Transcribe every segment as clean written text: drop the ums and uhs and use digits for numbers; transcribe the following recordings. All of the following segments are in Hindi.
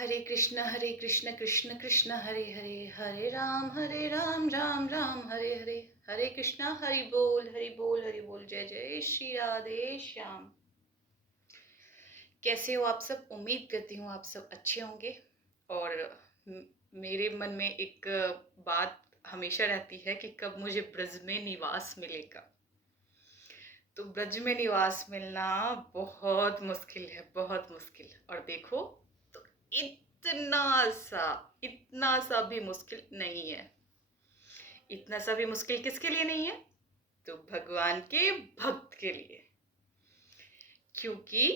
हरे कृष्ण कृष्ण कृष्ण हरे हरे, हरे राम राम राम हरे हरे। हरे कृष्णा, हरि बोल हरि बोल हरि बोल। जय जय श्री राधे श्याम। कैसे हो आप सब? उम्मीद करती हूँ आप सब अच्छे होंगे। और मेरे मन में एक बात हमेशा रहती है कि कब मुझे ब्रज में निवास मिलेगा। तो ब्रज में निवास मिलना बहुत मुश्किल है, बहुत मुश्किल। और देखो तो इतना सा भी मुश्किल नहीं है। इतना सा भी मुश्किल किसके लिए नहीं है? तो भगवान के भक्त के लिए। क्योंकि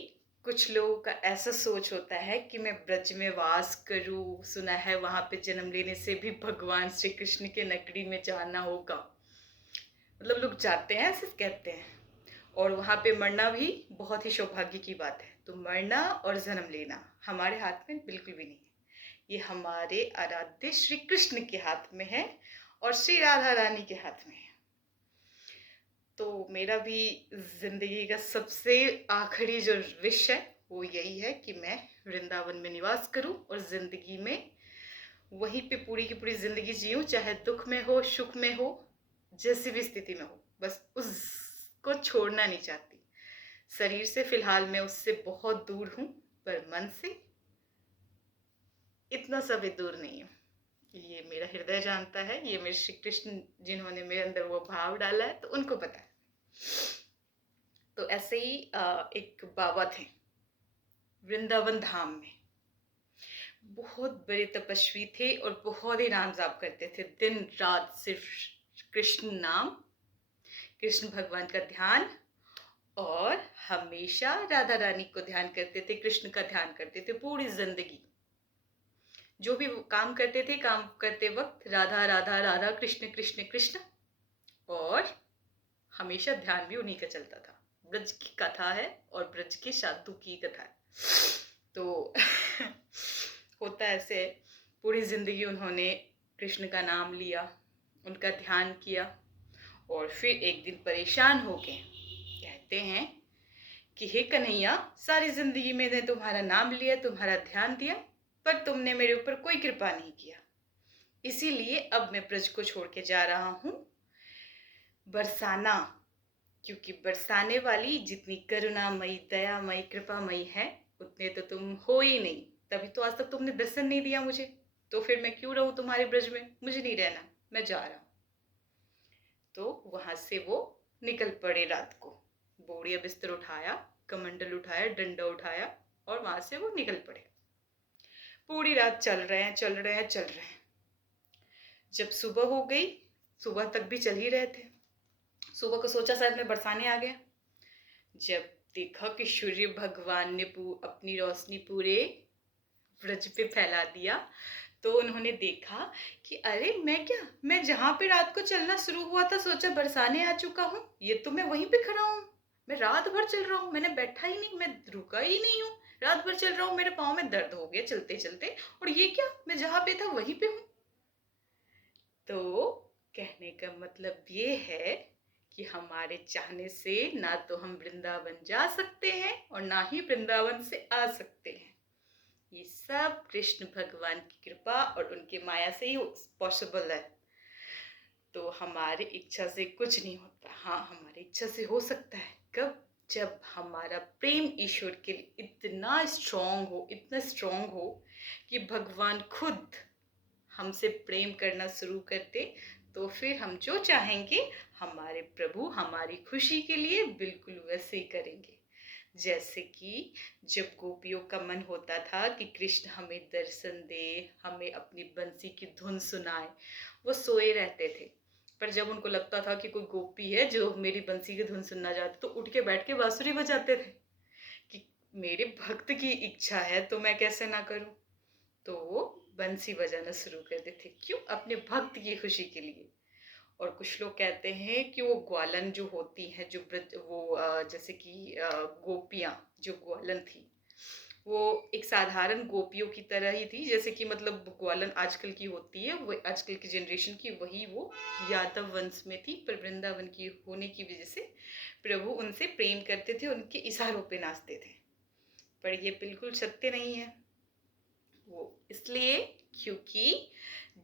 कुछ लोगों का ऐसा सोच होता है कि मैं ब्रज में वास करूं, सुना है वहां पे जन्म लेने से भी भगवान श्री कृष्ण के नगरी में जाना होगा। मतलब लोग जाते हैं, ऐसे कहते हैं। और वहां पे मरना भी बहुत ही सौभाग्य की बात है। तो मरना और जन्म लेना हमारे हाथ में बिल्कुल भी नहीं है। ये हमारे आराध्य श्री कृष्ण के हाथ में है और श्री राधा रानी के हाथ में है। तो मेरा भी जिंदगी का सबसे आखिरी जो विश है वो यही है कि मैं वृंदावन में निवास करूं और जिंदगी में वहीं पे पूरी की पूरी जिंदगी जीऊं, चाहे दुख में हो, सुख में हो, जैसी भी स्थिति में हो। बस उसको छोड़ना नहीं चाहती। शरीर से फिलहाल मैं उससे बहुत दूर हूं, पर मन से इतना सा भी दूर नहीं हूं। ये मेरा हृदय जानता है, ये मेरे श्री कृष्ण जिन्होंने मेरे अंदर वो भाव डाला है, तो उनको पता है। तो ऐसे ही एक बाबा थे वृंदावन धाम में। बहुत बड़े तपस्वी थे और बहुत ही नाम जाप करते थे। दिन रात सिर्फ कृष्ण नाम, कृष्ण भगवान का ध्यान, और हमेशा राधा रानी को ध्यान करते थे, कृष्ण का ध्यान करते थे पूरी जिंदगी। जो भी काम करते थे, काम करते वक्त राधा राधा राधा, कृष्ण कृष्ण कृष्ण, और हमेशा ध्यान भी उन्हीं का चलता था। ब्रज की कथा है और ब्रज के साधु की कथा है। तो होता ऐसे, पूरी जिंदगी उन्होंने कृष्ण का नाम लिया, उनका ध्यान किया, और फिर एक दिन परेशान होके कहते हैं कि हे कन्हैया, सारी जिंदगी मैंने तुम्हारा नाम लिया, तुम्हारा ध्यान दिया, पर तुमने मेरे ऊपर कोई कृपा नहीं किया। इसीलिए अब मैं ब्रज को छोड़ के जा रहा हूं बरसाना। क्योंकि बरसाने वाली जितनी करुणामयी, दयामयी, कृपामयी है, उतने तो तुम हो ही नहीं। तभी तो आज तक तुमने दर्शन नहीं दिया मुझे। तो फिर मैं क्यों रहूं तुम्हारे ब्रज में? मुझे नहीं रहना, मैं जा रहा हूं। तो वहां से वो निकल पड़े रात को। बोरिया बिस्तर उठाया, कमंडल उठाया, डंडा उठाया, और वहां से वो निकल पड़े। पूरी रात चल रहे हैं, चल रहे हैं, चल रहे हैं। जब सुबह हो गई, सुबह तक भी चल ही रहे थे। सुबह को सोचा शायद मैं बरसाने आ गया। जब देखा कि सूर्य भगवान ने अपनी रोशनी पूरे ब्रज पे फैला दिया, तो उन्होंने देखा कि अरे मैं जहां पे रात को चलना शुरू हुआ था, सोचा बरसाने आ चुका हूँ, ये तो मैं वहीं पे खड़ा हूँ। मैं रात भर चल रहा हूँ, मैंने बैठा ही नहीं, मैं रुका ही नहीं हूँ। रात भर चल रहा हूँ, मेरे पाँव में दर्द हो गया चलते चलते, और ये क्या, मैं जहां पे था वहीं पे हूँ। तो कहने का मतलब ये है कि हमारे चाहने से ना तो हम वृंदावन जा सकते हैं और ना ही वृंदावन से आ सकते हैं। ये सब कृष्ण भगवान की कृपा और उनके माया से ही पॉसिबल है। तो हमारी इच्छा से कुछ नहीं होता। हाँ, हमारी इच्छा से हो सकता है। कब? जब हमारा प्रेम ईश्वर के लिए इतना स्ट्रांग हो, इतना स्ट्रांग हो कि भगवान खुद हमसे प्रेम करना शुरू करते, तो फिर हम जो चाहेंगे हमारे प्रभु हमारी खुशी के लिए बिल्कुल वैसे ही करेंगे। जैसे कि जब गोपियों का मन होता था कि कृष्ण हमें दर्शन दे, हमें अपनी बंसी की धुन सुनाए, वो सोए रहते थे। पर जब उनको लगता था कि कोई गोपी है जो मेरी बंसी की धुन सुनना चाहती, तो उठ के बैठ के बांसुरी बजाते थे कि मेरे भक्त की इच्छा है तो मैं कैसे ना करूं। तो वो बंसी बजाना शुरू कर देते। क्यों? अपने भक्त की खुशी के लिए। और कुछ लोग कहते हैं कि वो ग्वालन जो होती है, जो वो जैसे कि गोपियां जो ग्वालन थी, वो एक साधारण गोपियों की तरह ही थी। जैसे कि मतलब ग्वालन आजकल की होती है, वो आजकल की जनरेशन की, वही वो यादव वंश में थी, पर वृंदावन की होने की वजह से प्रभु उनसे प्रेम करते थे, उनके इशारों पे नाचते थे। पर ये बिल्कुल सत्य नहीं है। वो इसलिए क्योंकि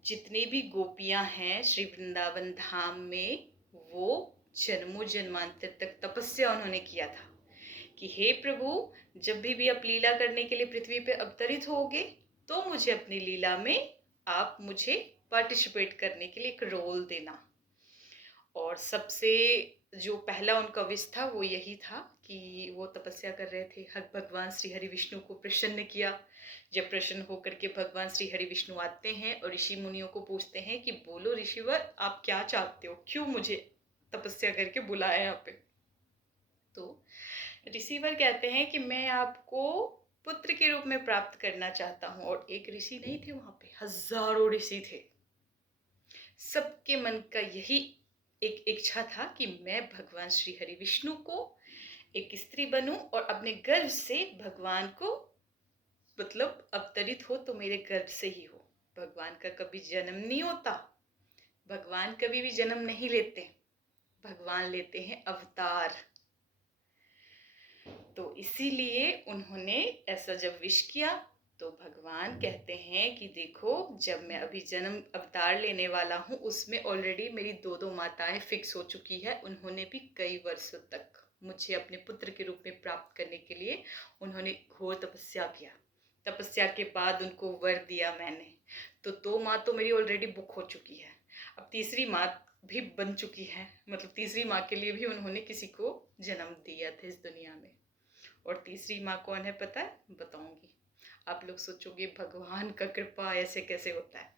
जितनी भी गोपियां हैं श्री वृंदावन धाम में, वो जन्मों जन्मांतर तक तपस्या उन्होंने किया था कि हे प्रभु, जब भी आप लीला करने के लिए पृथ्वी पे अवतरित होगे तो मुझे अपनी लीला में आप मुझे पार्टिसिपेट करने के लिए एक रोल देना। और सबसे जो पहला उनका विश था वो यही था कि वो तपस्या कर रहे थे, हर भगवान श्री हरि विष्णु को प्रसन्न किया। जब प्रसन्न होकर के भगवान श्री हरि विष्णु आते हैं और ऋषि मुनियों को पूछते हैं कि बोलो ऋषिवर, आप क्या चाहते हो, क्यों मुझे तपस्या करके बुलाया यहाँ पे। तो ऋषिवर कहते हैं कि मैं आपको पुत्र के रूप में प्राप्त करना चाहता हूँ। और एक ऋषि नहीं थे वहां पे, हजारों ऋषि थे। सबके मन का यही एक इच्छा था कि मैं भगवान श्री हरि विष्णु को एक स्त्री बनूं और अपने गर्भ से भगवान को मतलब अवतरित हो तो मेरे गर्भ से ही हो। भगवान का कभी जन्म नहीं होता, भगवान कभी भी जन्म नहीं लेते, भगवान लेते हैं अवतार। तो इसीलिए उन्होंने ऐसा जब विश किया तो भगवान कहते हैं कि देखो, जब मैं अभी जन्म अवतार लेने वाला हूँ उसमें ऑलरेडी मेरी दो माताएं फिक्स हो चुकी है। उन्होंने भी कई वर्षों तक मुझे अपने पुत्र के रूप में प्राप्त करने के लिए उन्होंने घोर तपस्या किया। तपस्या के बाद उनको वर दिया मैंने। तो दो माँ तो मेरी ऑलरेडी बुक हो चुकी है, अब तीसरी माँ भी बन चुकी है। मतलब तीसरी माँ के लिए भी उन्होंने किसी को जन्म दिया था इस दुनिया में। और तीसरी माँ कौन है पता है? बताऊंगी। आप लोग सोचोगे भगवान का कृपा ऐसे कैसे होता है।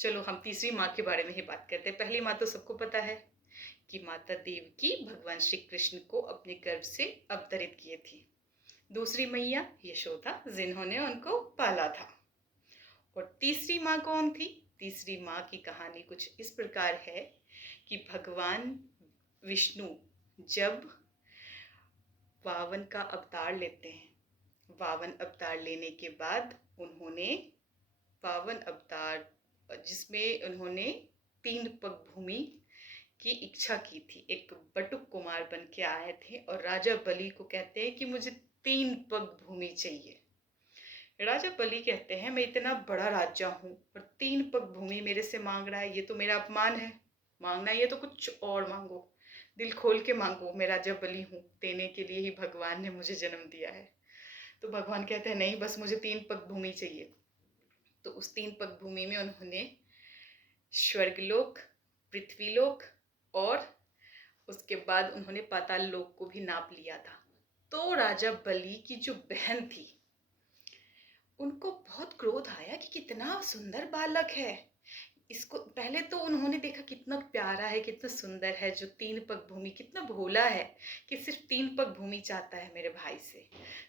चलो हम तीसरी माँ के बारे में ही बात करते हैं। पहली माँ तो सबको पता है कि माता देवकी भगवान श्री कृष्ण को अपने गर्भ से अवतरित किए थी। दूसरी मैया यशोदा, जिन्होंने उनको पाला था। और तीसरी माँ कौन थी? तीसरी माँ की कहानी कुछ इस प्रकार है कि भगवान विष्णु जब वावन का अवतार लेते हैं, वावन अवतार लेने के बाद उन्होंने वावन अवतार जिसमें उन्होंने 3 पग भूमि की इच्छा की थी। एक बटुक कुमार बन के आए थे और राजा बलि को कहते हैं कि मुझे 3 पग भूमि चाहिए। राजा बलि कहते हैं मैं इतना बड़ा राजा हूँ और 3 पग भूमि मेरे से मांग रहा है, ये तो मेरा अपमान है। मांगना है ये तो कुछ और मांगो, दिल खोल के मांगो, मैं राजा बलि हूँ, देने के लिए ही भगवान ने मुझे जन्म दिया है। तो भगवान कहते हैं नहीं, बस मुझे 3 पग भूमि चाहिए। तो उस 3 पग भूमि में उन्होंने स्वर्गलोक, पृथ्वीलोक और उसके बाद उन्होंने पाताल लोक को भी नाप लिया था। तो राजा बलि की जो बहन थी उनको बहुत क्रोध आया कि कितना सुंदर बालक है। इसको पहले तो उन्होंने देखा कितना प्यारा है, कितना सुंदर है, जो 3 पग भूमि, कितना भोला है कि सिर्फ 3 पग भूमि चाहता है मेरे भाई से।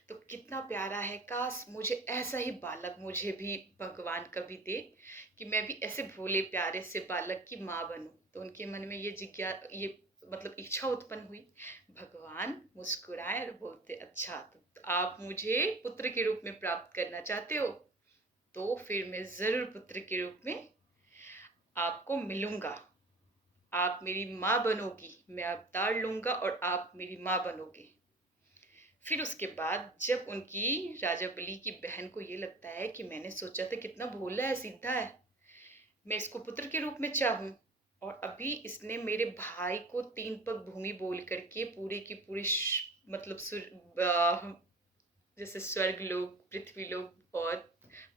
तो कितना प्यारा है, काश मुझे ऐसा ही बालक मुझे भी भगवान कभी दे कि मैं भी ऐसे भोले प्यारे से बालक की माँ बनूं। तो उनके मन में ये मतलब इच्छा उत्पन्न हुई। भगवान मुस्कुराए और बोलते अच्छा, तो आप मुझे पुत्र के रूप में प्राप्त करना चाहते हो, तो फिर मैं जरूर पुत्र के रूप में आपको मिलूंगा। आप मेरी माँ बनोगी, मैं अवतार लूंगा और आप मेरी माँ बनोगे। फिर उसके बाद जब उनकी राजा बलि की बहन को ये लगता है कि मैंने सोचा था कितना भोला है, सीधा है, मैं इसको पुत्र के रूप में चाहूं, और अभी इसने मेरे भाई को 3 पग भूमि बोल करके पूरे की पूरी मतलब जैसे स्वर्ग लोक, पृथ्वी लोक और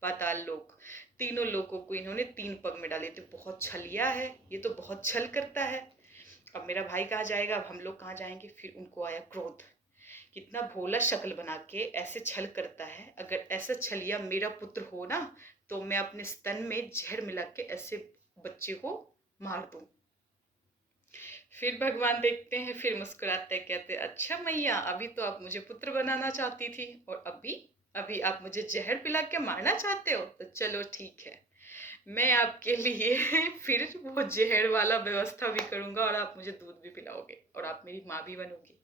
पाताल लोक, तीनों लोकों को इन्होंने 3 पग में डाले। तो बहुत छलिया है, ये तो बहुत छल करता है। अब मेरा भाई कहाँ जाएगा, अब हम लोग कहाँ जाएंगे। फिर उनको आया क्रोध, कितना भोला शक्ल बना के ऐसे छल करता है। अगर ऐसा छलिया मेरा पुत्र हो ना तो मैं अपने स्तन में जहर मिला के ऐसे बच्चे को मार दूं। फिर भगवान देखते हैं, फिर मुस्कुराते कहते अच्छा मैया, अभी तो आप मुझे पुत्र बनाना चाहती थी और अभी अभी आप मुझे जहर पिला के मारना चाहते हो, तो चलो ठीक है, मैं आपके लिए फिर वो जहर वाला व्यवस्था भी करूंगा और आप मुझे दूध भी पिलाओगे और आप मेरी माँ भी बनोगी।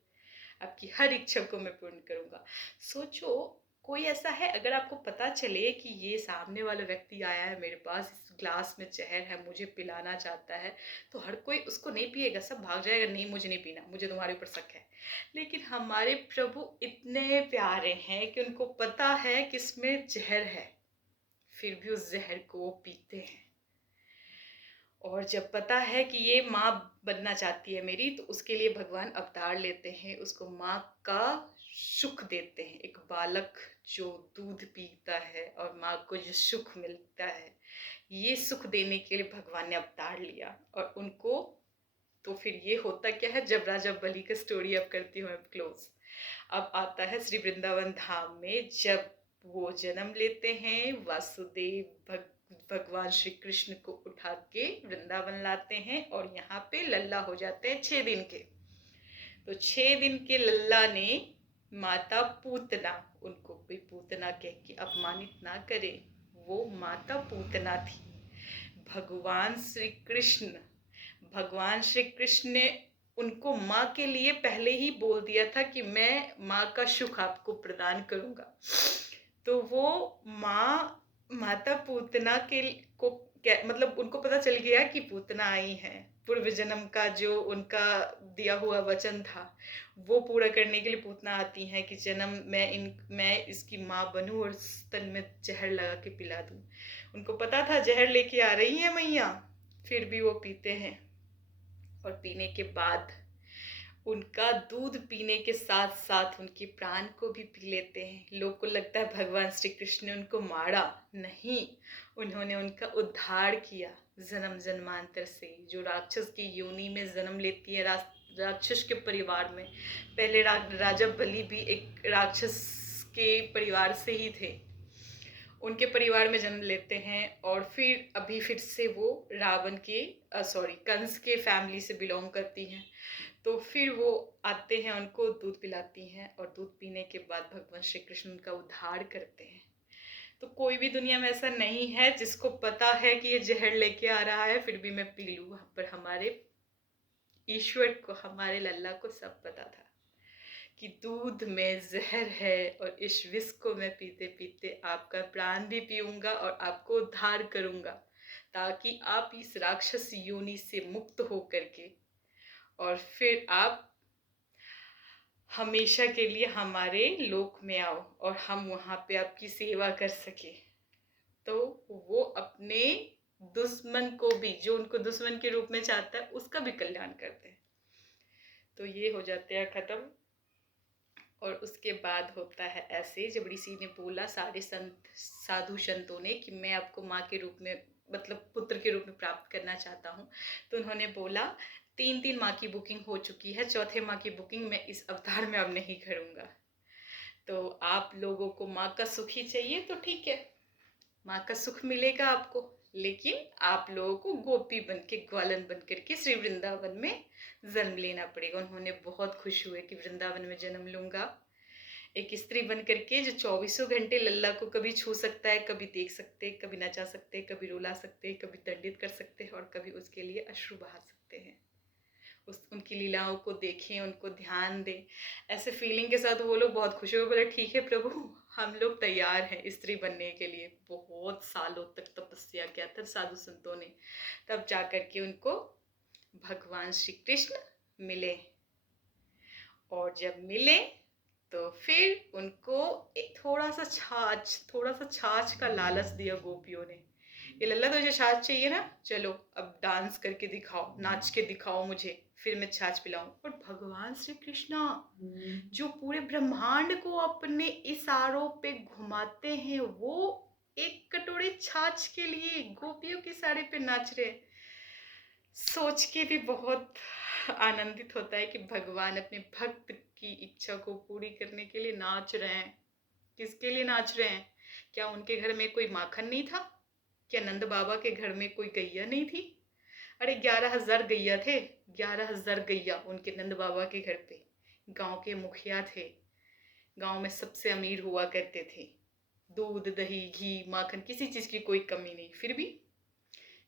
आपकी हर इच्छा को मैं पूर्ण करूंगा। सोचो, कोई ऐसा है अगर आपको पता चले कि ये सामने वाला व्यक्ति आया है मेरे पास, इस ग्लास में जहर है, मुझे पिलाना चाहता है, तो हर कोई उसको नहीं पिएगा, सब भाग जाएगा, नहीं मुझे नहीं पीना, मुझे तुम्हारे ऊपर शक है। लेकिन हमारे प्रभु इतने प्यारे हैं कि उनको पता है कि इसमें जहर है, फिर भी उस जहर को वो पीते हैं। और जब पता है कि ये माँ बनना चाहती है मेरी, तो उसके लिए भगवान अवतार लेते हैं, उसको माँ का सुख देते हैं। एक बालक जो दूध पीता है और माँ को जो सुख मिलता है, ये सुख देने के लिए भगवान ने अवतार लिया। और उनको तो फिर ये होता क्या है, जब राजा बलि का स्टोरी अब करती हूँ क्लोज। अब आता है श्री वृंदावन धाम में, जब वो जन्म लेते हैं, वासुदेव भगवान श्री कृष्ण को उठा के वृंदावन लाते हैं और यहाँ पे लल्ला हो जाते हैं 6 दिन के। तो 6 दिन के लल्ला ने माता पूतना, उनको कोई पूतना कह के अपमानित ना करे, वो माता पूतना थी। भगवान श्री कृष्ण ने उनको माँ के लिए पहले ही बोल दिया था कि मैं माँ का सुख आपको प्रदान करूंगा। तो वो माता पूतना को मतलब उनको पता चल गया कि पूतना आई है, पूर्व जन्म का जो उनका दिया हुआ वचन था वो पूरा करने के लिए पूतना आती हैं कि जन्म मैं इसकी माँ बनूं और स्तन में जहर लगा के पिला दूं। उनको पता था जहर लेके आ रही है मैया, फिर भी वो पीते हैं। और पीने के बाद उनका दूध पीने के साथ साथ उनके प्राण को भी पी लेते हैं। लोग को लगता है भगवान श्री कृष्ण ने उनको मारा, नहीं, उन्होंने उनका उद्धार किया जन्म जन्मांतर से। जो राक्षस की योनि में जन्म लेती है, राक्षस के परिवार में, पहले राजा बलि भी एक राक्षस के परिवार से ही थे, उनके परिवार में जन्म लेते हैं। और फिर से वो रावण के कंस के फैमिली से बिलोंग करती हैं। तो फिर वो आते हैं, उनको दूध पिलाती हैं और दूध पीने के बाद भगवान श्री कृष्ण उनका उद्धार करते हैं। तो कोई भी दुनिया में ऐसा नहीं है जिसको पता है कि ये जहर लेके आ रहा है फिर भी मैं पी लूँ, पर हमारे ईश्वर को, हमारे लल्ला को सब पता था कि दूध में जहर है और इस विष को मैं पीते पीते आपका प्राण भी पीऊंगा और आपको उद्धार करूंगा, ताकि आप इस राक्षस योनि से मुक्त हो करके और फिर आप हमेशा के लिए हमारे लोक में आओ और हम वहाँ पे आपकी सेवा कर सके। तो वो अपने दुश्मन को भी, जो उनको दुश्मन के रूप में चाहता है, उसका भी कल्याण करते हैं। तो ये हो जाते हैं खत्म। और उसके बाद होता है ऐसे, जब ऋषि ने बोला, सारे साधु संतों ने, कि मैं आपको माँ के रूप में, मतलब पुत्र के रूप में प्राप्त करना चाहता हूँ। तो उन्होंने बोला 3 माँ की बुकिंग हो चुकी है, चौथे माँ की बुकिंग मैं इस अवतार में अब नहीं करूँगा। तो आप लोगों को माँ का सुख ही चाहिए तो ठीक है, माँ का सुख मिलेगा आपको, लेकिन आप लोगों को गोपी बन के, ग्वालन बन करके श्री वृंदावन में जन्म लेना पड़ेगा। उन्होंने बहुत खुश हुए कि वृंदावन में जन्म लूंगा, एक स्त्री बन करके जो 24 घंटे लल्ला को कभी छू सकता है, कभी देख सकते, कभी नचा सकते, कभी रुला सकते, कभी दंडित कर सकते हैं और कभी उसके लिए अश्रु बहा सकते हैं। उनकी लीलाओं को देखें, उनको ध्यान दें, ऐसे फीलिंग के साथ वो लोग बहुत खुश हुए, बोले ठीक है प्रभु, हम लोग तैयार हैं स्त्री बनने के लिए। बहुत सालों तक तपस्या किया था साधु संतों ने, तब जाकर के उनको भगवान श्री कृष्ण मिले। और जब मिले तो फिर उनको एक थोड़ा सा छाछ का लालच दिया गोपियों ने। ये लल्ला तुझे छाछ चाहिए ना, चलो अब डांस करके दिखाओ, नाच के दिखाओ मुझे, फिर मैं छाछ पिलाऊं। और भगवान श्री कृष्णा जो पूरे ब्रह्मांड को अपने इशारों पे घुमाते हैं, वो एक कटोरे छाछ के लिए गोपियों के साड़े पे नाच रहे। सोच के भी बहुत आनंदित होता है कि भगवान अपने भक्त की इच्छा को पूरी करने के लिए नाच रहे हैं। किसके लिए नाच रहे हैं? क्या उनके घर में कोई माखन नहीं था? क्या नंद बाबा के घर में कोई गैया नहीं थी? अरे 11,000 गैया थे, 11,000 गैया उनके नंद बाबा के घर पे। गांव के मुखिया थे, गांव में सबसे अमीर हुआ करते थे, दूध दही घी माखन किसी चीज की कोई कमी नहीं। फिर भी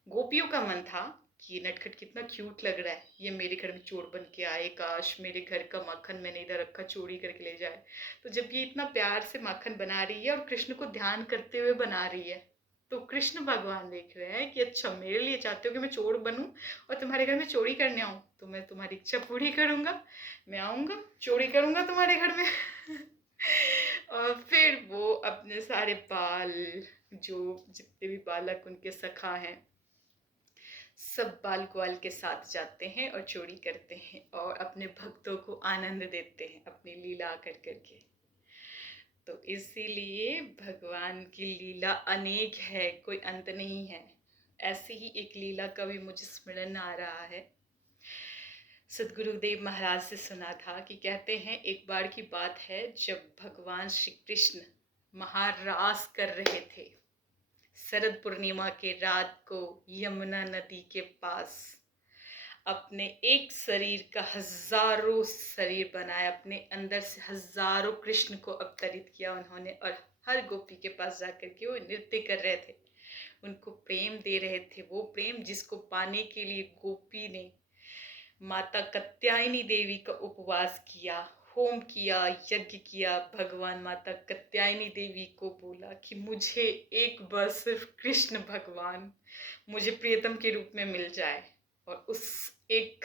गोपियों का मन था कि ये नटखट कितना क्यूट लग रहा है, ये मेरे घर में चोर बन के आए, काश मेरे घर का माखन मैंने इधर रखा, चोरी करके ले जाए। तो जब ये इतना प्यार से माखन बना रही है और कृष्ण को ध्यान करते हुए बना रही है, तो कृष्ण भगवान देख रहे हैं कि अच्छा, मेरे लिए चाहते हो कि मैं चोर बनूं और तुम्हारे घर में चोरी करने आऊं, तो मैं तुम्हारी इच्छा पूरी करूंगा, मैं आऊंगा, चोरी करूंगा तुम्हारे घर में। और फिर वो अपने सारे बाल, जो जितने भी बालक उनके सखा हैं, सब बाल ग्वाल के साथ जाते हैं और चोरी करते हैं और अपने भक्तों को आनंद देते हैं अपनी लीला कर करके। तो इसीलिए भगवान की लीला अनेक है, कोई अंत नहीं है। ऐसी ही एक लीला का भी मुझे स्मरण आ रहा है। सदगुरुदेव महाराज से सुना था कि कहते हैं एक बार की बात है, जब भगवान श्री कृष्ण महारास कर रहे थे शरद पूर्णिमा के रात को यमुना नदी के पास, अपने एक शरीर का हजारों शरीर बनाया, अपने अंदर से हजारों कृष्ण को अवतरित किया उन्होंने, और हर गोपी के पास जाकर के वो नृत्य कर रहे थे, उनको प्रेम दे रहे थे। वो प्रेम जिसको पाने के लिए गोपी ने माता कात्यायनी देवी का उपवास किया, होम किया, यज्ञ किया। भगवान माता कात्यायनी देवी को बोला कि मुझे एक बार सिर्फ कृष्ण भगवान मुझे प्रियतम के रूप में मिल जाए। और उस एक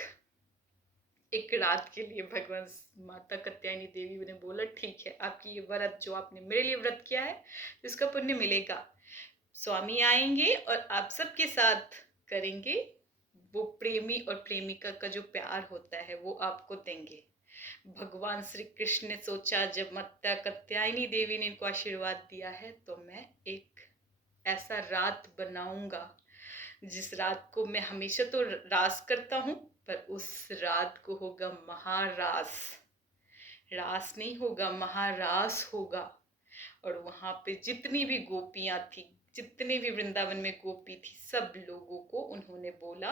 एक रात के लिए भगवान माता कात्यायनी देवी ने बोला, ठीक है, आपकी ये व्रत जो आपने मेरे लिए व्रत किया है इसका पुण्य मिलेगा। स्वामी आएंगे और आप सबके साथ करेंगे, वो प्रेमी और प्रेमिका का जो प्यार होता है वो आपको देंगे। भगवान श्री कृष्ण ने सोचा, जब माता कात्यायनी देवी ने इनको आशीर्वाद दिया है तो मैं एक ऐसा रात बनाऊंगा जिस रात को मैं हमेशा तो रास करता हूँ, पर उस रात को होगा महारास। रास नहीं होगा, महारास होगा। और वहां पे जितनी भी गोपियां थी, जितने भी वृंदावन में गोपी थी, सब लोगों को उन्होंने बोला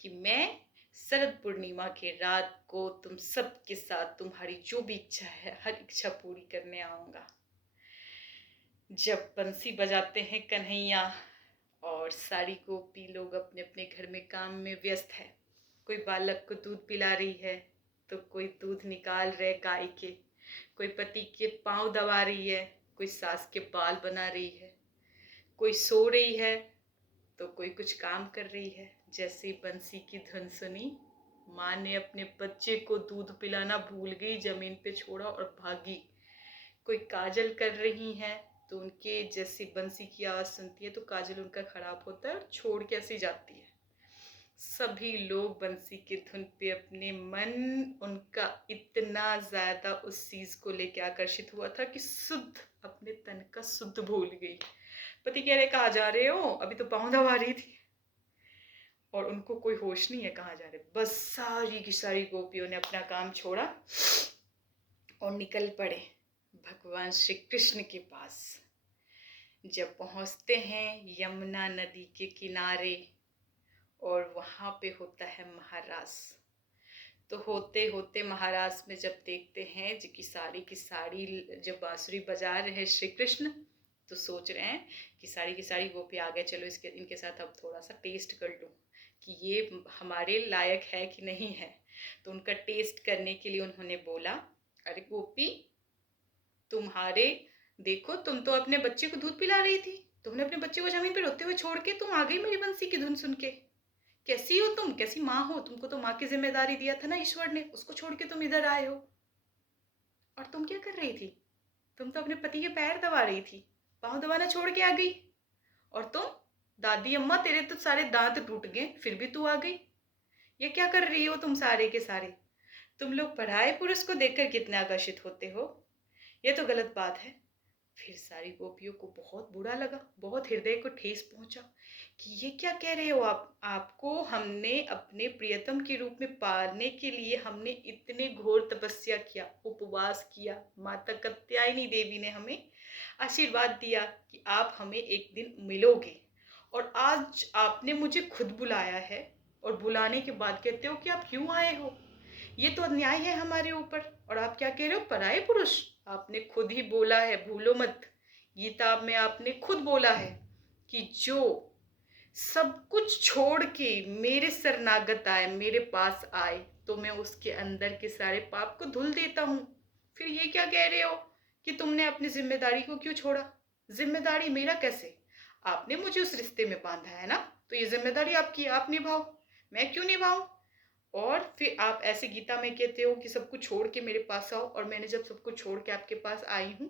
कि मैं शरद पूर्णिमा के रात को तुम सब के साथ तुम्हारी जो भी इच्छा है हर इच्छा पूरी करने आऊंगा। जब बंसी बजाते हैं कन्हैया और सारी गोपी लोग अपने अपने घर में काम में व्यस्त है, कोई बालक को दूध पिला रही है तो कोई दूध निकाल रहे गाय के, कोई पति के पांव दबा रही है, कोई सास के बाल बना रही है, कोई सो रही है तो कोई कुछ काम कर रही है। जैसे बंसी की धुन सुनी, माँ ने अपने बच्चे को दूध पिलाना भूल गई, जमीन पे छोड़ा और भागी। कोई काजल कर रही हैं तो उनके जैसी बंसी की आवाज सुनती है तो काजल उनका खराब होता है और छोड़ के ऐसी जाती है। सभी लोग बंसी की धुन पे अपने मन उनका इतना ज्यादा उस चीज को लेके आकर्षित हुआ था कि शुद्ध अपने तन का शुद्ध भूल गई। पति कह रहे, कहाँ जा रहे हो, अभी तो पाँव दबा रही थी। और उनको कोई होश नहीं है कहाँ जा रहे। बस सारी की सारी गोपियों ने अपना काम छोड़ा और निकल पड़े भगवान श्री कृष्ण के पास। जब पहुंचते हैं यमुना नदी के किनारे और वहां पे होता है महारास, तो होते होते महाराज में जब देखते हैं जी की साड़ी जब बांसुरी बजा रहे हैं श्री कृष्ण, तो सोच रहे हैं कि सारी की सारी गोपी आ गए, चलो इनके साथ अब थोड़ा सा टेस्ट कर लूं कि ये हमारे लायक है कि नहीं है। तो उनका टेस्ट करने के लिए उन्होंने बोला, अरे गोपी, तुम्हारे देखो, तुम तो अपने बच्चे को दूध पिला रही थी, तुमने अपने बच्चे को जमीन पे रोते हुए छोड़ के तुम आ गई मेरी बंसी की धुन सुन के। कैसी हो तुम, कैसी माँ हो, तुमको तो माँ की जिम्मेदारी दिया था ना ईश्वर ने, उसको छोड़ के तुम इधर आए हो। और तुम क्या कर रही थी, तुम तो अपने पति के पैर दबा रही थी, पाँव दबाना छोड़ के आ गई। और तुम, दादी अम्मा तेरे तो सारे दांत टूट गए फिर भी तू आ गई। ये क्या कर रही हो तुम सारे के सारे, तुम लोग पढ़ाए पुरुष को देखकर कितने आकर्षित होते हो, ये तो गलत बात है। फिर सारी गोपियों को बहुत बुरा लगा, बहुत हृदय को ठेस पहुंचा कि ये क्या कह रहे हो आप, आपको हमने अपने प्रियतम के रूप में पालने के लिए हमने इतने घोर तपस्या किया, उपवास किया, माता कात्यायनी देवी ने हमें आशीर्वाद दिया कि आप हमें एक दिन मिलोगे, और आज आपने मुझे खुद बुलाया है और बुलाने के बाद कहते हो कि आप क्यों आए हो, ये तो अन्याय है हमारे ऊपर। और आप क्या कह रहे हो, पराये पुरुष। आपने खुद ही बोला है, भूलो मत, गीता में आपने खुद बोला है कि जो सब कुछ छोड़ के मेरे शरणागत आए, मेरे पास आए, तो मैं उसके अंदर के सारे पाप को धुल देता हूँ। फिर ये क्या कह रहे हो कि तुमने अपनी जिम्मेदारी को क्यों छोड़ा। जिम्मेदारी मेरा कैसे, आपने मुझे उस रिश्ते में बांधा है ना, तो ये जिम्मेदारी आपकी, आप निभाओ, मैं क्यों निभाऊं। और फिर आप ऐसे गीता में कहते हो कि सब कुछ छोड़ के मेरे पास आओ, और मैंने जब सब कुछ छोड़ के आपके पास आई हूँ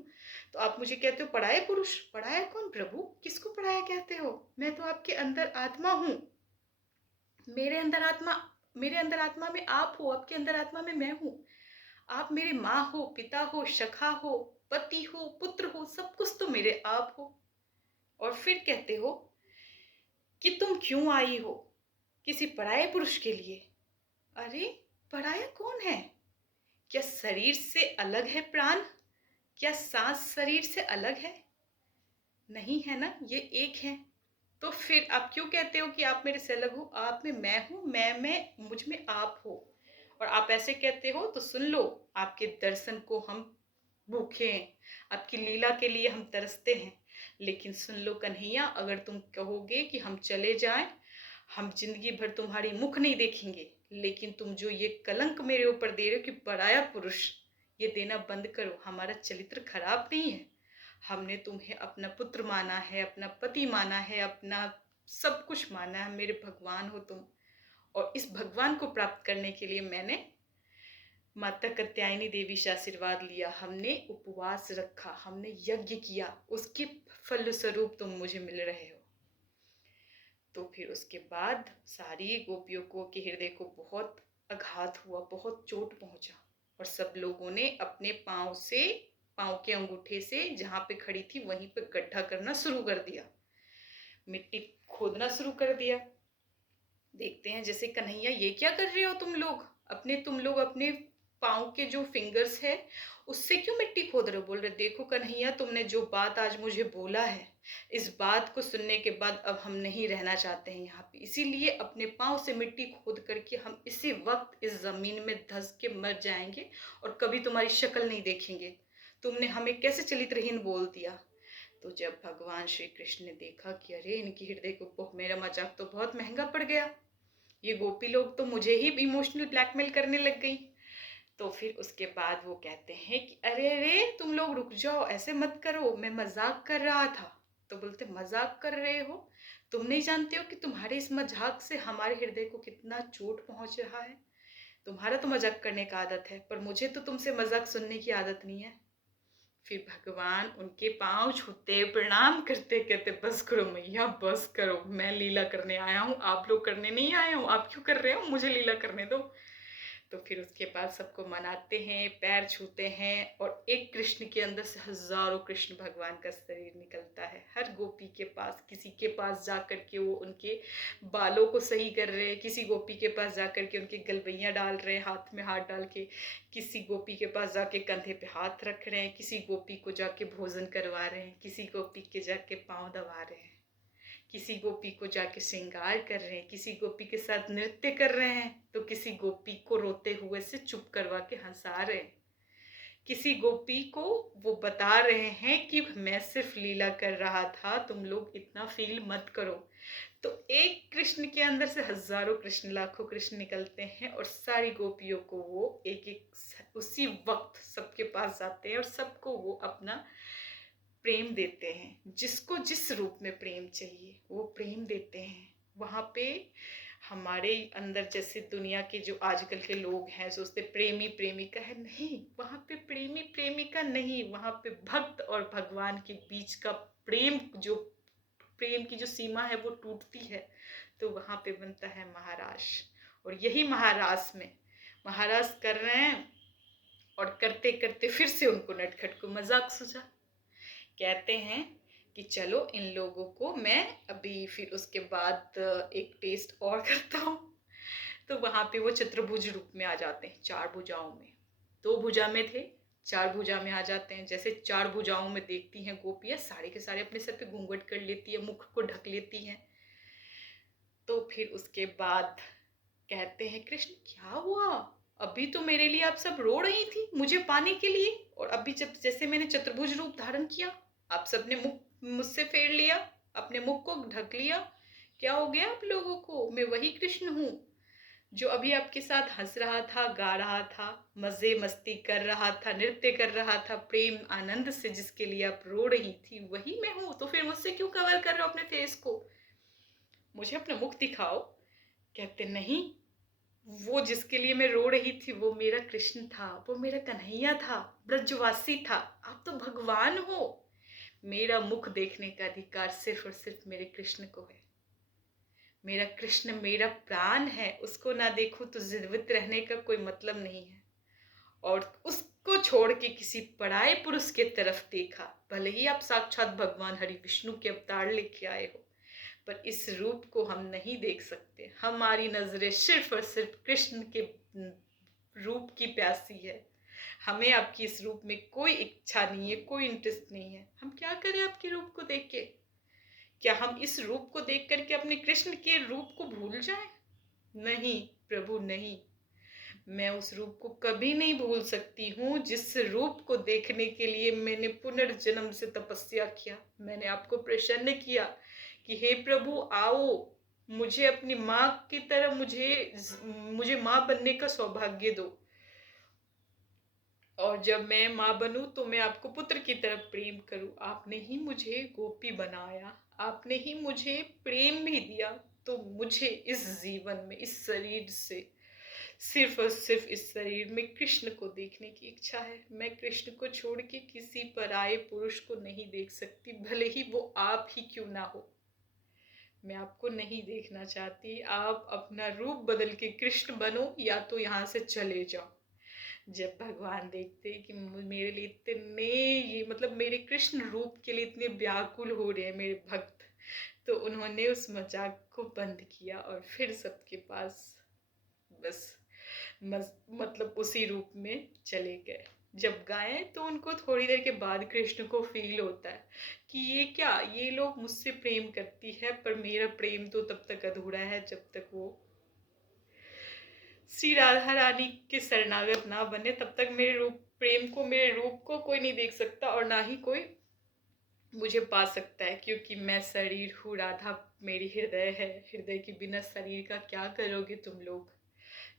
तो आप मुझे कहते हो पराया पुरुष। पराया कौन प्रभु? किसको पराया कहते हो? मैं तो आपके अंदर आत्मा हूँ। मेरे अंदर आत्मा मेरे अंदर आत्मा में आप हो, आपके अंदर आत्मा में मैं हूँ। आप मेरे माँ हो, पिता हो, सखा हो, पति हो, पुत्र हो, सब कुछ तो मेरे आप हो। और फिर कहते हो कि तुम क्यों आई हो? किसी पराये पुरुष के लिए। अरे, पराया कौन है? क्या शरीर से अलग है प्राण? क्या सांस शरीर से अलग है? नहीं है ना, ये एक है। तो फिर आप क्यों कहते हो कि आप मेरे से अलग हो? आप में मैं हूँ, मैं में मुझ में आप हो। और आप ऐसे कहते हो तो सुन लो, आपके दर्शन को हम भूखे हैं, आपकी लीला के लिए हम तरसते हैं। लेकिन सुन लो कन्हैया, अगर तुम कहोगे कि हम चले जाएं, हम जिंदगी भर तुम्हारी मुख नहीं देखेंगे, लेकिन तुम जो ये कलंक मेरे ऊपर दे रहे हो कि पराया पुरुष, ये देना बंद करो। हमारा चरित्र खराब नहीं है। हमने तुम्हें अपना पुत्र माना है, अपना पति माना है, अपना सब कुछ माना है। मेरे भगवान हो तुम। और इस भगवान को प्राप्त करने के लिए मैंने माता कात्यायनी देवी से आशीर्वाद लिया, हमने उपवास रखा, हमने यज्ञ किया, उसके फलस्वरूप तुम मुझे मिल रहे हो। तो फिर उसके बाद सारी गोपियों को के हृदय को बहुत आघात हुआ, बहुत चोट पहुंचा, और सब लोगों ने अपने पाँव के अंगूठे से जहाँ पे खड़ी थी वहीं पे गड्ढा करना शुरू कर दिया, मिट्टी खोदना शुरू कर दिया। देखते हैं जैसे कन्हैया ये क्या कर रहे हो तुम लोग अपने पाँव के जो फिंगर्स है उससे क्यों मिट्टी खोद रहे हो? बोल रहे देखो कन्हैया, तुमने जो बात आज मुझे बोला है, इस बात को सुनने के बाद अब हम नहीं रहना चाहते हैं यहाँ पे, इसीलिए अपने पाँव से मिट्टी खोद करके हम इसी वक्त इस जमीन में धंस के मर जाएंगे और कभी तुम्हारी शक्ल नहीं देखेंगे। तुमने हमें कैसे चरित्रहीन बोल दिया। तो जब भगवान श्री कृष्ण ने देखा कि अरे इनकी हृदय को मेरा मजाक तो बहुत महंगा पड़ गया, ये गोपी लोग तो मुझे ही इमोशनल ब्लैकमेल करने लग गई। तो फिर उसके बाद वो कहते हैं कि अरे अरे तुम लोग रुक जाओ, ऐसे मत करो, मैं मजाक कर रहा था। तो बोलते मजाक कर रहे हो? तुम नहीं जानते हो कि तुम्हारे इस मजाक से हमारे हृदय को कितना चोट पहुंच रहा है। तुम्हारा तो मजाक करने का आदत है, पर मुझे तो तुमसे मजाक सुनने की आदत नहीं है। फिर भगवान उनके पांव छूते प्रणाम करते कहते बस करो मैया, बस करो, मैं लीला करने आया हूँ, आप लोग करने नहीं आए हो। आप क्यों कर रहे हो? मुझे लीला करने दो। तो फिर उसके बाद सबको मनाते हैं, पैर छूते हैं, और एक कृष्ण के अंदर से हजारों कृष्ण भगवान का शरीर निकलता है। हर गोपी के पास, किसी के पास जा करके वो उनके बालों को सही कर रहे हैं, किसी गोपी के पास जा करके उनके गलबैयाँ डाल रहे हैं, हाथ में हाथ डाल के, किसी गोपी के पास जाके कंधे पे हाथ रख रहे हैं, किसी गोपी को जाके भोजन करवा रहे हैं, किसी गोपी के जाके पाँव दबा रहे हैं, किसी गोपी को जाके श्रृंगार कर रहे हैं, किसी गोपी के साथ नृत्य कर रहे हैं, तो किसी गोपी को रोते हुए से चुप करवा के हंसा रहे हैं, किसी गोपी को वो बता रहे हैं कि मैं सिर्फ लीला कर रहा था, तुम लोग इतना फील मत करो। तो एक कृष्ण के अंदर से हजारों कृष्ण, लाखों कृष्ण निकलते हैं, और सारी गोपियों को वो एक एक उसी वक्त सबके पास जाते हैं और सबको वो अपना प्रेम देते हैं। जिसको जिस रूप में प्रेम चाहिए वो प्रेम देते हैं। वहाँ पे हमारे अंदर जैसे दुनिया के जो आजकल के लोग हैं सोचते प्रेमी प्रेमिका है, नहीं, वहाँ पे प्रेमी प्रेमिका नहीं, वहाँ पे भक्त और भगवान के बीच का प्रेम की जो सीमा है वो टूटती है, तो वहाँ पे बनता है महाराज। और यही महाराज कर रहे हैं, और करते करते फिर से उनको नटखट को मजाक सूझा। कहते हैं कि चलो इन लोगों को मैं अभी फिर उसके बाद एक टेस्ट और करता हूँ। तो वहाँ पे वो चतुर्भुज रूप में आ जाते हैं, 4 भुजाओं में। 2 भुजा में थे, 4 भुजा में आ जाते हैं। जैसे 4 भुजाओं में देखती हैं गोपियाँ, सारे के सारे अपने सर पे घूंघट कर लेती है, मुख को ढक लेती हैं। तो फिर उसके बाद कहते हैं कृष्ण क्या हुआ? अभी तो मेरे लिए आप सब रो रही थी मुझे पाने के लिए, और अभी जब जैसे मैंने चतुर्भुज रूप धारण किया, आप सबने मुख मुझसे फेर लिया, अपने मुख को ढक लिया। क्या हो गया आप लोगों को? मैं वही कृष्ण हूँ जो अभी आपके साथ हंस रहा था, गा रहा था, मजे मस्ती कर रहा था, नृत्य कर रहा था, प्रेम आनंद से जिसके लिए आप रो रही थी, वही मैं हूँ। तो फिर मुझसे क्यों कवर कर रहे हो अपने फेस को? मुझे अपना मुख दिखाओ। कहते नहीं, वो जिसके लिए मैं रो रही थी वो मेरा कृष्ण था, वो मेरा कन्हैया था, ब्रजवासी था। आप तो भगवान हो। मेरा मुख देखने का अधिकार सिर्फ और सिर्फ मेरे कृष्ण को है। मेरा कृष्ण मेरा प्राण है, उसको ना देखूं तो जीवित रहने का कोई मतलब नहीं है। और उसको छोड़ के किसी पराये पुरुष के तरफ देखा, भले ही आप साक्षात भगवान हरि विष्णु के अवतार लेके आए हो, पर इस रूप को हम नहीं देख सकते। हमारी नजरें सिर्फ और सिर्फ कृष्ण के रूप की प्यासी है। हमें आपकी इस रूप में कोई इच्छा नहीं है, कोई इंटरेस्ट नहीं है। हम क्या करें आपके रूप को देख के? क्या हम इस रूप को देख करके अपने कृष्ण के रूप को भूल जाएं? नहीं प्रभु, नहीं। मैं उस रूप को कभी नहीं भूल सकती हूँ जिस रूप को देखने के लिए मैंने पुनर्जन्म से तपस्या किया। मैंने आपको प्रसन्न किया कि हे प्रभु आओ, मुझे अपनी माँ की तरह मुझे माँ बनने का सौभाग्य दो। और जब मैं माँ बनूं तो मैं आपको पुत्र की तरह प्रेम करूं। आपने ही मुझे गोपी बनाया, आपने ही मुझे प्रेम भी दिया। तो मुझे इस जीवन में, इस शरीर से, सिर्फ और सिर्फ इस शरीर में कृष्ण को देखने की इच्छा है। मैं कृष्ण को छोड़ के किसी पराये पुरुष को नहीं देख सकती, भले ही वो आप ही क्यों ना हो। मैं आपको नहीं देखना चाहती। आप अपना रूप बदल के कृष्ण बनो या तो यहाँ से चले जाओ। जब भगवान देखते कि मेरे लिए इतने, ये मतलब मेरे कृष्ण रूप के लिए इतने व्याकुल हो रहे हैं मेरे भक्त, तो उन्होंने उस मजाक को बंद किया और फिर सबके पास बस मतलब उसी रूप में चले गए। जब गाए तो उनको थोड़ी देर के बाद कृष्ण को फील होता है कि ये क्या, ये लोग मुझसे प्रेम करती है, पर मेरा प्रेम तो तब तक अधूरा है जब तक वो श्री राधा रानी के शरणागत ना बने। तब तक मेरे रूप प्रेम को, मेरे रूप को कोई नहीं देख सकता और ना ही कोई मुझे पा सकता है, क्योंकि मैं शरीर हूँ, राधा मेरी हृदय है। हृदय के बिना शरीर का क्या करोगे तुम लोग?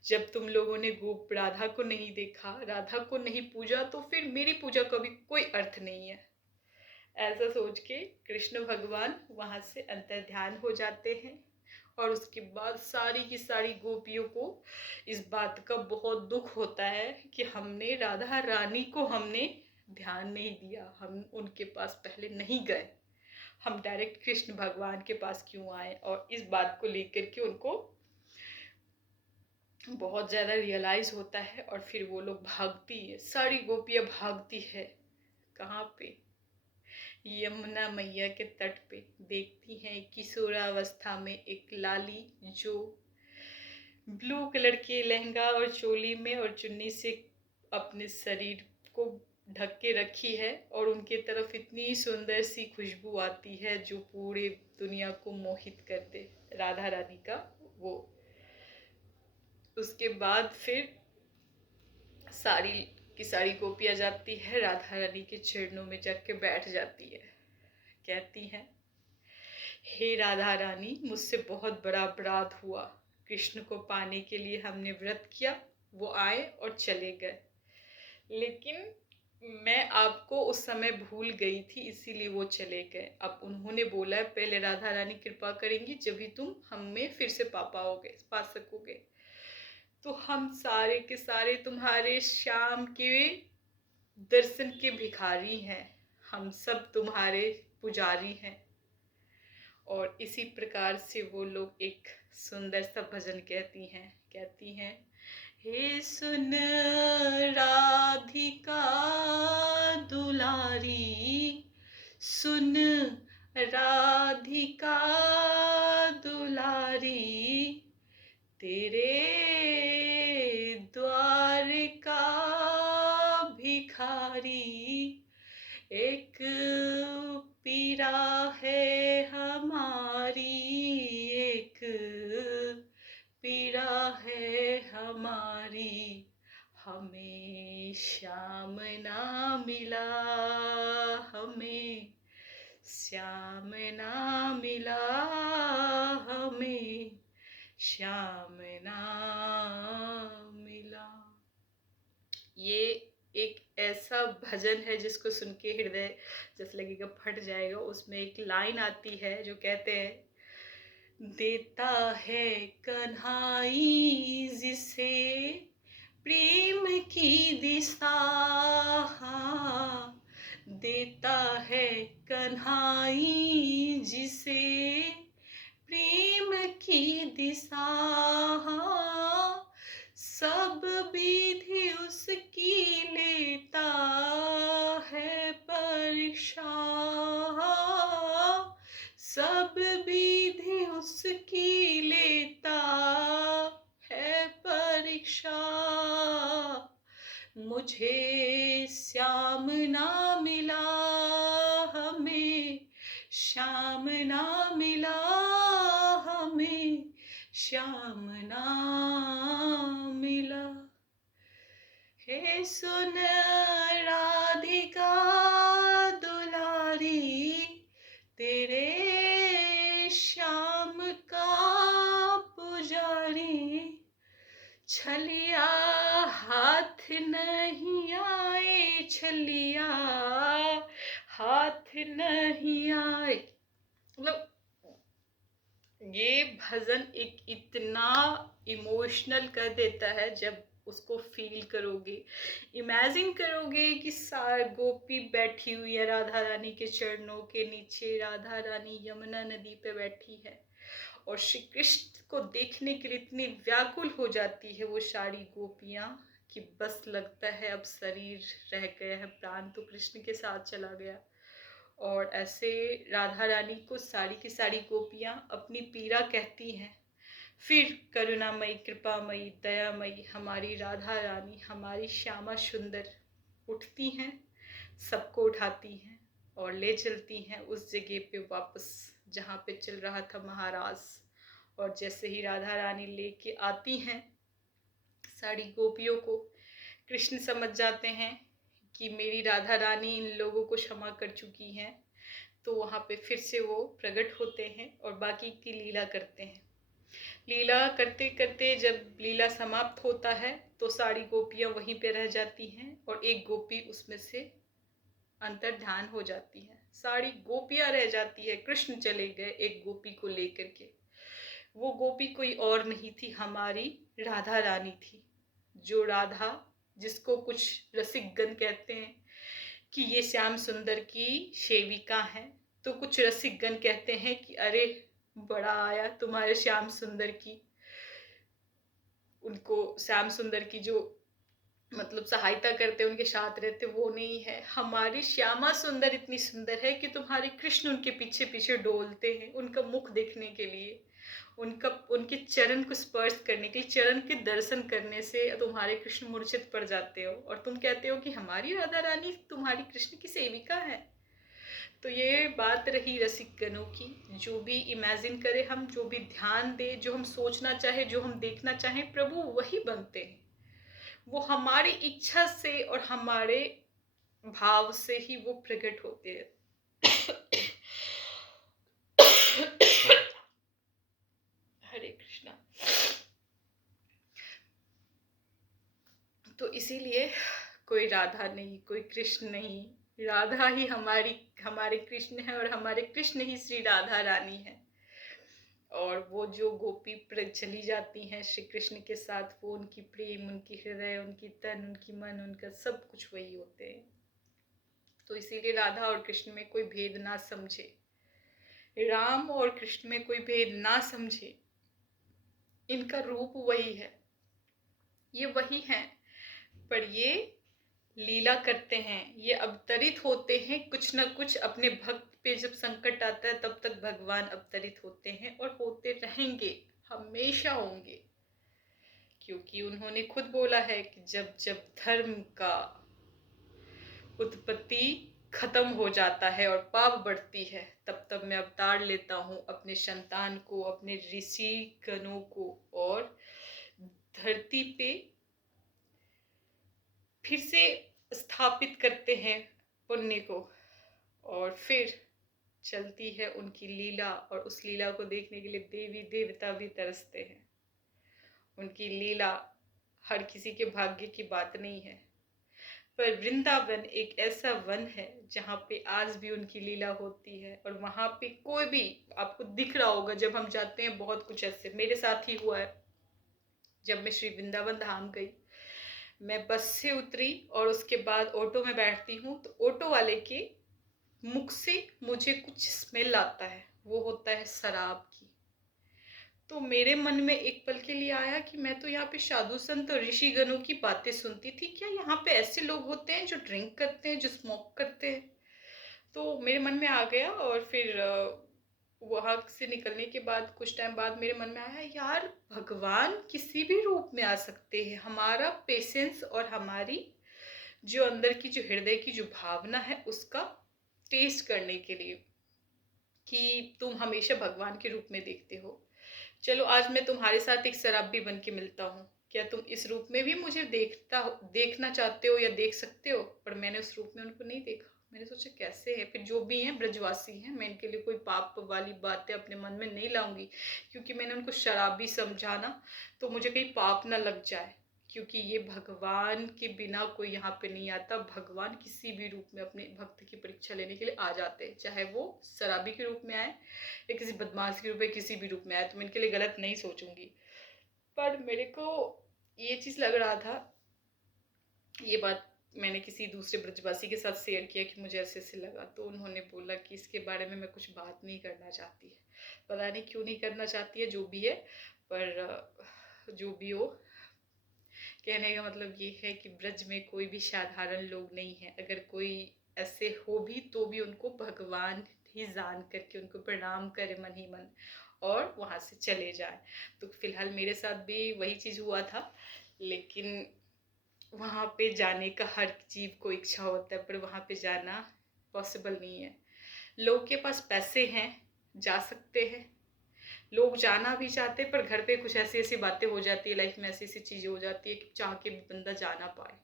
जब तुम लोगों ने गोप राधा को नहीं देखा, राधा को नहीं पूजा, तो फिर मेरी पूजा का भी कोई अर्थ नहीं है। ऐसा सोच के कृष्ण भगवान वहां से अंतर ध्यान हो जाते हैं। और उसके बाद सारी की सारी गोपियों को इस बात का बहुत दुख होता है कि हमने राधा रानी को हमने ध्यान नहीं दिया, हम उनके पास पहले नहीं गए, हम डायरेक्ट कृष्ण भगवान के पास क्यों आए। और इस बात को लेकर के उनको बहुत ज़्यादा रियलाइज होता है। और फिर वो लोग भागती है, सारी गोपियाँ भागती है। कहाँ पे? यमुना मैया के तट पे। देखती हैं किशोरावस्था में एक लाली जो ब्लू कलर के लहंगा और चोली में और चुन्नी से अपने शरीर को ढक के रखी है, और उनके तरफ इतनी सुंदर सी खुशबू आती है जो पूरे दुनिया को मोहित कर दे, राधा रानी का वो। उसके बाद फिर सारी की सारी गोपियाँ जाती है, राधा रानी के चरणों में जाके बैठ जाती है। कहती हैं, हे राधा रानी, मुझसे बहुत बड़ा अपराध हुआ। कृष्ण को पाने के लिए हमने व्रत किया, वो आए और चले गए, लेकिन मैं आपको उस समय भूल गई थी, इसीलिए वो चले गए। अब उन्होंने बोला है पहले राधा रानी कृपा करेंगी जब भी तुम हमें फिर से पा सकोगे। तो हम सारे के सारे तुम्हारे श्याम के दर्शन के भिखारी हैं, हम सब तुम्हारे पुजारी हैं। और इसी प्रकार से वो लोग एक सुंदर सा भजन कहती हैं, हे सुन राधिका दुलारी, सुन राधिका दुलारी, तेरे द्वार का भिखारी, एक पीरा है हमारी, एक पीरा है हमारी, हमें श्याम ना मिला, हमें श्याम ना मिला, हमें श्याम ना मिला। ये एक ऐसा भजन है जिसको सुन के हृदय जैसे लगेगा फट जाएगा। उसमें एक लाइन आती है जो कहते हैं, देता है कन्हाई जिसे प्रेम की दिशा, देता है कन्हाई जिसे प्रेम की दिशा, सब विधि उसकी लेता है परीक्षा, सब विधि उसकी लेता है परीक्षा, मुझे श्याम ना मिला, हमें श्याम ना मिला, हमें श्याम ना मिला। हे सुन राधिका दुलारी, तेरे श्याम का पुजारी, छलिया हाथ नहीं आए, छलिया हाथ नहीं आए। मतलब ये भजन एक इतना इमोशनल कर देता है, जब उसको फील करोगे, इमेजिन करोगे कि गोपी बैठी हुई है राधा रानी के चरणों के नीचे, राधा रानी यमुना नदी पे बैठी है और श्री कृष्ण को देखने के लिए इतनी व्याकुल हो जाती है वो सारी गोपियां कि बस लगता है अब शरीर रह गया है, प्राण तो कृष्ण के साथ चला गया। और ऐसे राधा रानी को सारी की सारी गोपियां अपनी पीड़ा कहती हैं। फिर करुणामयी कृपामयी दयामयी हमारी राधा रानी, हमारी श्यामा सुंदर उठती हैं, सबको उठाती हैं और ले चलती हैं उस जगह पे वापस जहाँ पे चल रहा था महाराज। और जैसे ही राधा रानी लेके आती हैं सारी गोपियों को, कृष्ण समझ जाते हैं कि मेरी राधा रानी इन लोगों को क्षमा कर चुकी हैं, तो वहाँ पे फिर से वो प्रकट होते हैं और बाकी की लीला करते हैं। लीला करते करते जब लीला समाप्त होता है तो सारी गोपियां वहीं पे रह जाती हैं और एक गोपी उसमें से अंतर्ध्यान हो जाती है। सारी गोपियां रह जाती है, कृष्ण चले गए एक गोपी को लेकर के। वो गोपी कोई और नहीं थी, हमारी राधा रानी थी। जो राधा, जिसको कुछ रसिकगण कहते हैं कि ये श्याम सुंदर की सेविका है, तो कुछ रसिकगण कहते हैं कि अरे बड़ा आया तुम्हारे श्याम सुंदर की, उनको श्याम सुंदर की जो मतलब सहायता करते उनके साथ रहते वो नहीं है। हमारी श्यामा सुंदर इतनी सुंदर है कि तुम्हारे कृष्ण उनके पीछे पीछे डोलते हैं उनका मुख देखने के लिए, उनके चरण को स्पर्श करने के लिए। चरण के दर्शन करने से तुम्हारे कृष्ण मूर्छित पड़ जाते हो और तुम कहते हो कि हमारी राधा रानी तुम्हारी कृष्ण की सेविका है। तो ये बात रही रसिक गणों की। जो भी इमेजिन करे हम, जो भी ध्यान दे, जो हम सोचना चाहे, जो हम देखना चाहें, प्रभु वही बनते हैं। वो हमारी इच्छा से और हमारे भाव से ही वो प्रकट होते हैं। हरे कृष्णा। तो इसीलिए कोई राधा नहीं, कोई कृष्ण नहीं, राधा ही हमारे कृष्ण है और हमारे कृष्ण ही श्री राधा रानी है। और वो जो गोपी चली जाती हैं श्री कृष्ण के साथ, वो उनकी प्रेम, उनकी हृदय, उनकी तन, उनकी मन, उनका सब कुछ वही होते हैं। तो इसीलिए राधा और कृष्ण में कोई भेद ना समझे, राम और कृष्ण में कोई भेद ना समझे। इनका रूप वही है, ये वही हैं, पर ये लीला करते हैं, ये अवतरित होते हैं कुछ ना कुछ अपने भक्त पे। जब संकट आता है तब तक भगवान अवतरित होते हैं और होते रहेंगे, हमेशा होंगे। क्योंकि उन्होंने खुद बोला है कि जब जब धर्म का उत्पत्ति खत्म हो जाता है और पाप बढ़ती है, तब तब मैं अवतार लेता हूँ अपने संतान को, अपने ऋषि गणों को, और धरती पे फिर से स्थापित करते हैं पुण्य को। और फिर चलती है उनकी लीला, और उस लीला को देखने के लिए देवी देवता भी तरसते हैं। उनकी लीला हर किसी के भाग्य की बात नहीं है। पर वृंदावन एक ऐसा वन है जहाँ पे आज भी उनकी लीला होती है, और वहाँ पे कोई भी आपको दिख रहा होगा। जब हम जाते हैं, बहुत कुछ ऐसे मेरे साथ ही हुआ है। जब मैं श्री वृंदावन धाम गई, मैं बस से उतरी और उसके बाद ऑटो में बैठती हूँ, तो ऑटो वाले के मुख से मुझे कुछ स्मेल आता है, वो होता है शराब की। तो मेरे मन में एक पल के लिए आया कि मैं तो यहाँ पे साधु संत और ऋषि गणों की बातें सुनती थी, क्या यहाँ पे ऐसे लोग होते हैं जो ड्रिंक करते हैं, जो स्मोक करते हैं? तो मेरे मन में आ गया। और फिर वहां से निकलने के बाद कुछ टाइम बाद मेरे मन में आया, यार भगवान किसी भी रूप में आ सकते हैं। हमारा पेशेंस और हमारी जो अंदर की, जो हृदय की जो भावना है, उसका टेस्ट करने के लिए, कि तुम हमेशा भगवान के रूप में देखते हो। चलो, आज मैं तुम्हारे साथ एक शराबी बन के मिलता हूँ, क्या तुम इस रूप में भी मुझे देखना चाहते हो या देख सकते हो? पर मैंने उस रूप में उनको नहीं देखा। मैंने सोचा कैसे है, फिर जो भी हैं ब्रजवासी हैं, मैं इनके लिए कोई पाप वाली बातें अपने मन में नहीं लाऊंगी, क्योंकि मैंने उनको शराबी समझा ना, तो मुझे कहीं पाप ना लग जाए। क्योंकि ये भगवान के बिना कोई यहाँ पे नहीं आता। भगवान किसी भी रूप में अपने भक्त की परीक्षा लेने के लिए आ जाते हैं, चाहे वो शराबी के रूप में आए या किसी बदमाश के रूप में, किसी भी रूप में आए, तो मैं इनके लिए गलत नहीं सोचूंगी। पर मेरे को ये चीज़ लग रहा था, ये बात मैंने किसी दूसरे ब्रजवासी के साथ शेयर किया कि मुझे ऐसे ऐसे लगा, तो उन्होंने बोला कि इसके बारे में मैं कुछ बात नहीं करना चाहती है। पता नहीं क्यों नहीं करना चाहती है, जो भी है। पर जो भी हो, कहने का मतलब ये है कि ब्रज में कोई भी साधारण लोग नहीं है। अगर कोई ऐसे हो भी, तो भी उनको भगवान ही जान करके उनको प्रणाम करे मन ही मन, और वहाँ से चले जाए। तो फिलहाल मेरे साथ भी वही चीज़ हुआ था। लेकिन वहाँ पे जाने का हर जीव को इच्छा होता है, पर वहाँ पे जाना पॉसिबल नहीं है। लोग के पास पैसे हैं, जा सकते हैं। लोग जाना भी चाहते हैं, पर घर पे कुछ ऐसी ऐसी बातें हो जाती है, लाइफ में ऐसी ऐसी चीज़ें हो जाती है कि चाह के भी बंदा जा ना पाए।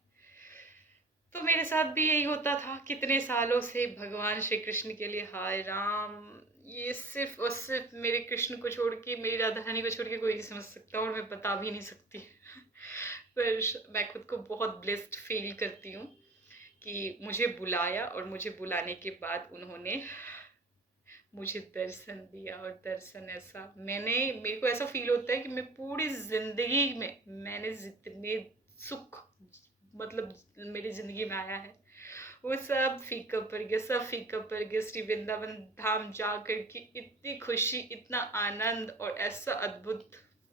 तो मेरे साथ भी यही होता था कितने सालों से। भगवान श्री कृष्ण के लिए, हाय राम, ये सिर्फ और सिर्फ मेरे कृष्ण को छोड़ के, मेरी राधा रानी को छोड़ के कोई नहीं समझ सकता, और मैं बता भी नहीं सकती। पर मैं खुद को बहुत ब्लेस्ड फील करती हूँ कि मुझे बुलाया, और मुझे बुलाने के बाद उन्होंने मुझे दर्शन दिया। और दर्शन ऐसा, मेरे को ऐसा फील होता है कि मैं पूरी जिंदगी में मैंने जितने सुख, मतलब मेरी जिंदगी में आया है, वो सब फीका पड़ गया, सब फीका पड़ गया। श्री वृंदावन धाम जा करके इतनी खुशी, इतना आनंद, और ऐसा अद्भुत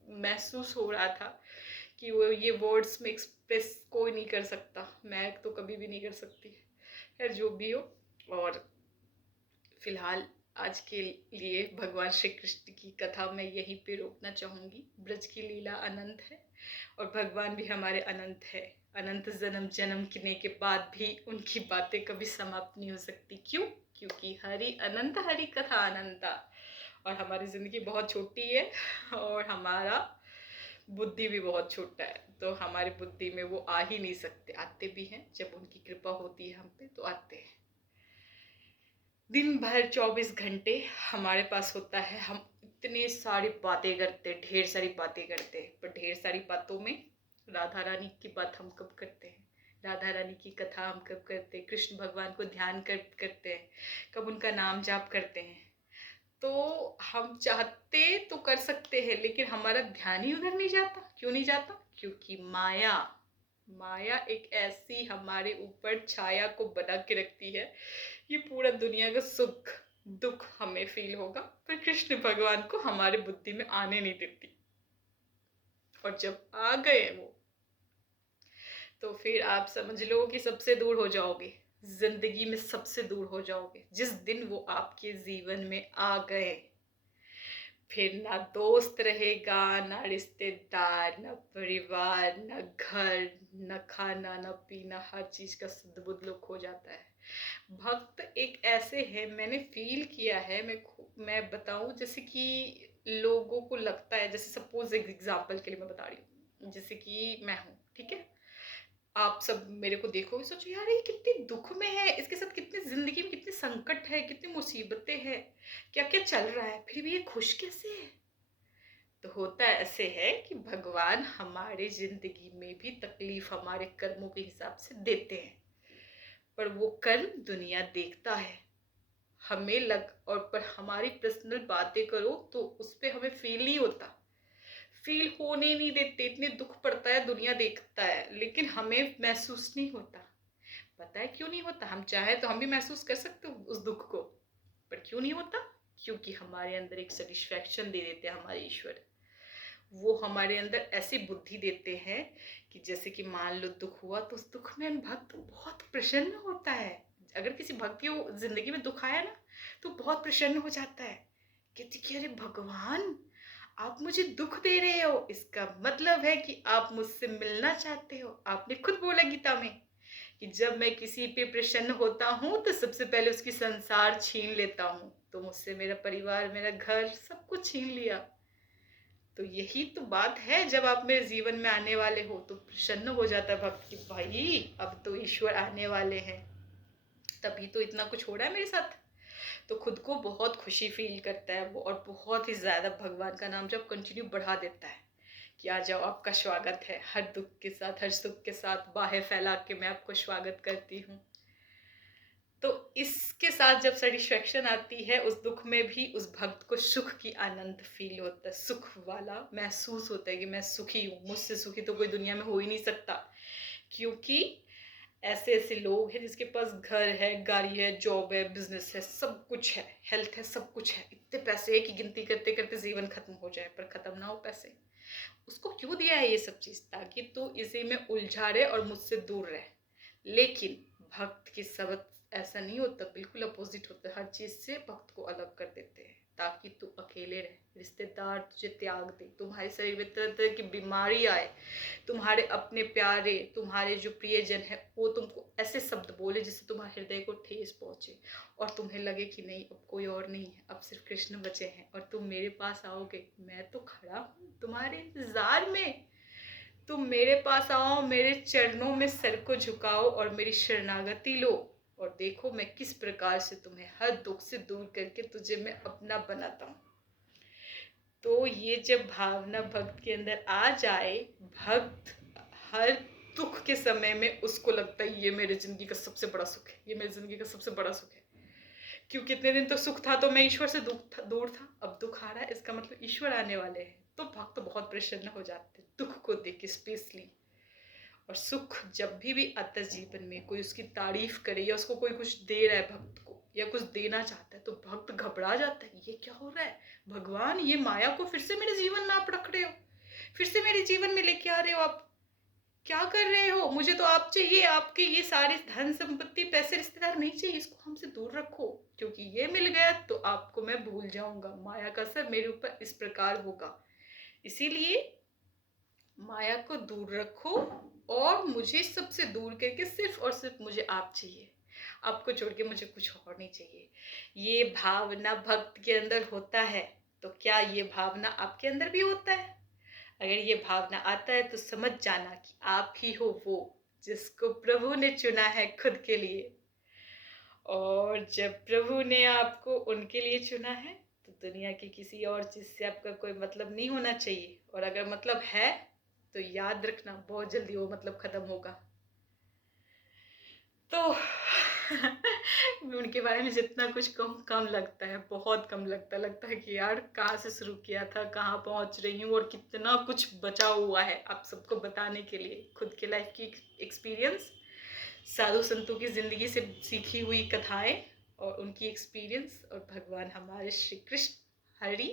महसूस हो रहा था कि वो ये वर्ड्स में एक्सप्रेस कोई नहीं कर सकता, मैं तो कभी भी नहीं कर सकती। खैर, जो भी हो। और फिलहाल आज के लिए भगवान श्री कृष्ण की कथा मैं यहीं पे रोकना चाहूँगी। ब्रज की लीला अनंत है, और भगवान भी हमारे अनंत है। अनंत जन्म जन्म करने के बाद भी उनकी बातें कभी समाप्त नहीं हो सकती। क्यों? क्योंकि हरि अनंत, हरि कथा अनंता। और हमारी ज़िंदगी बहुत छोटी है, और हमारा बुद्धि भी बहुत छोटा है, तो हमारी बुद्धि में वो आ ही नहीं सकते। आते भी हैं, जब उनकी कृपा होती है हम पे, तो आते हैं। दिन भर 24 घंटे हमारे पास होता है, हम इतने सारी बातें करते, ढेर सारी बातें करते हैं, पर ढेर सारी बातों में राधा रानी की बात हम कब करते हैं? राधा रानी की कथा हम कब करते हैं? कृष्ण भगवान को ध्यान करते हैं? कब उनका नाम जाप करते हैं? तो हम चाहते तो कर सकते हैं, लेकिन हमारा ध्यान ही उधर नहीं जाता। क्यों नहीं जाता? क्योंकि माया, माया एक ऐसी हमारे ऊपर छाया को बना के रखती है, ये पूरा दुनिया का सुख दुख हमें फील होगा, पर कृष्ण भगवान को हमारे बुद्धि में आने नहीं देती। और जब आ गए वो, तो फिर आप समझ लो कि सबसे दूर हो जाओगे, जिंदगी में सबसे दूर हो जाओगे जिस दिन वो आपके जीवन में आ गए। फिर ना दोस्त रहेगा, ना रिश्तेदार, ना परिवार, ना घर, ना खाना, ना पीना, हर चीज का शुद्ध बुद्ध लुक हो जाता है। भक्त एक ऐसे है, मैंने फील किया है, मैं बताऊं, जैसे कि लोगों को लगता है, जैसे सपोज एक एग्जांपल के लिए मैं बता रही हूँ, जैसे कि मैं हूँ, ठीक है। आप सब मेरे को देखोगे, सोचो यार ये कितनी दुख में है, इसके साथ कितनी जिंदगी में कितने संकट है, कितनी मुसीबतें हैं, क्या क्या चल रहा है, फिर भी ये खुश कैसे है? तो होता ऐसे है कि भगवान हमारे जिंदगी में भी तकलीफ हमारे कर्मों के हिसाब से देते हैं। पर वो कर्म दुनिया देखता है। हमें लग और पर हमारी पर्सनल बातें करो तो उस पे हमें फील नहीं होता, फील होने नहीं देते, इतने दुख पड़ता है, दुनिया देखता है लेकिन हमें महसूस नहीं होता। पता है क्यों नहीं होता? हम चाहे तो हम भी महसूस कर सकते हो उस दुख को, पर क्यों नहीं होता? क्योंकि हमारे अंदर एक सेटिस्फैक्शन दे देते हैं हमारे ईश्वर। वो हमारे अंदर ऐसी बुद्धि देते हैं कि जैसे कि मान लो दुख हुआ तो उस दुख में भक्त बहुत प्रसन्न होता है। अगर किसी भक्त की जिंदगी में दुख आया ना तो बहुत प्रसन्न हो जाता है, कहती कि अरे भगवान आप मुझे दुख दे रहे हो, इसका मतलब है कि आप मुझसे मिलना चाहते हो। आपने खुद बोला गीता में कि जब मैं किसी पे प्रसन्न होता हूँ तो सबसे पहले उसकी संसार छीन लेता हूँ, तो मुझसे मेरा परिवार, मेरा घर, सब कुछ छीन लिया। तो यही तो बात है, जब आप मेरे जीवन में आने वाले हो तो प्रसन्न हो जाता है भक्त कि भाई अब तो ईश्वर आने वाले हैं, तभी तो इतना कुछ हो रहा है मेरे साथ। तो खुद को बहुत खुशी फील करता है वो, और बहुत ही ज़्यादा भगवान का नाम जब कंटिन्यू बढ़ा देता है कि आ जाओ, आपका स्वागत है, हर दुख के साथ, हर सुख के साथ बाहें फैला के मैं आपको स्वागत करती हूँ। तो इसके साथ जब सेटिस्फेक्शन आती है उस दुख में भी, उस भक्त को सुख की आनंद फील होता है, सुख वाला महसूस होता है कि मैं सुखी हूँ, मुझसे सुखी तो कोई दुनिया में हो ही नहीं सकता। क्योंकि ऐसे ऐसे लोग हैं जिसके पास घर है, गाड़ी है, जॉब है, बिजनेस है, सब कुछ है, हेल्थ है, सब कुछ है, इतने पैसे है कि गिनती करते करते जीवन खत्म हो जाए, पर खत्म ना हो पैसे। उसको क्यों दिया है ये सब चीज? ताकि तू इसी में उलझा रहे और मुझसे दूर रहे। लेकिन भक्त की सबक ऐसा नहीं होता, बिल्कुल अपोजिट होता है, हर चीज से भक्त को अलग कर देते हैं ताकि तू अकेले रहे, रिश्तेदार तुझे त्याग दे, तुम्हारे शरीर में तरह तरह की बीमारी आए, तुम्हारे अपने प्यारे, तुम्हारे जो प्रियजन है वो तुमको ऐसे शब्द बोले जिससे तुम्हारे हृदय को ठेस पहुंचे और तुम्हें लगे कि नहीं अब कोई और नहीं है, अब सिर्फ कृष्ण बचे हैं और तुम मेरे पास आओगे, मैं तो खड़ा हूँ तुम्हारे इंतजार में, तुम मेरे पास आओ, मेरे चरणों में सर को झुकाओ और मेरी शरणागति लो, और देखो मैं किस प्रकार से तुम्हें हर दुख से दूर करके तुझे मैं अपना बनाता हूँ। तो ये जब भावना भक्त के अंदर आ जाए, भक्त हर दुख के समय में उसको लगता है ये मेरे जिंदगी का सबसे बड़ा सुख है, ये मेरी जिंदगी का सबसे बड़ा सुख है। क्योंकि इतने दिन तो सुख था तो मैं ईश्वर से दूर था, अब दुख आ रहा है, इसका मतलब ईश्वर आने वाले हैं, तो भक्त बहुत प्रसन्न हो जाते हैं दुख को देख के स्पेशली। और सुख जब भी आता है जीवन में, कोई उसकी तारीफ करे या उसको कोई कुछ दे रहा है भक्त को या कुछ देना चाहता है, तो भक्त घबरा जाता है, ये क्या हो रहा है भगवान, ये माया को फिर से मेरे जीवन में आप रख रहे हो, फिर से मेरे जीवन में लेके आ रहे हो, आप क्या कर रहे हो, मुझे तो आप चाहिए, आपके ये सारे धन संपत्ति पैसे रिश्तेदार नहीं चाहिए, इसको हमसे दूर रखो, क्योंकि ये मिल गया तो आपको मैं भूल जाऊंगा, माया का असर मेरे ऊपर इस प्रकार होगा, इसीलिए माया को दूर रखो और मुझे सबसे दूर करके सिर्फ और सिर्फ मुझे आप चाहिए, आपको छोड़ के मुझे कुछ और नहीं चाहिए। ये भावना भक्त के अंदर होता है, तो क्या ये भावना आपके अंदर भी होता है? अगर ये भावना आता है तो समझ जाना कि आप ही हो वो जिसको प्रभु ने चुना है खुद के लिए, और जब प्रभु ने आपको उनके लिए चुना है तो दुनिया की किसी और चीज से आपका कोई मतलब नहीं होना चाहिए, और अगर मतलब है तो याद रखना बहुत जल्दी वो मतलब खत्म होगा। तो उनके बारे में जितना कुछ कहूँ कम लगता है, बहुत कम लगता है कि यार कहाँ से शुरू किया था, कहाँ पहुँच रही हूँ, और कितना कुछ बचा हुआ है आप सबको बताने के लिए, खुद के लाइफ की एक्सपीरियंस, साधु संतों की जिंदगी से सीखी हुई कथाएं और उनकी एक्सपीरियंस, और भगवान हमारे श्री कृष्ण, हरि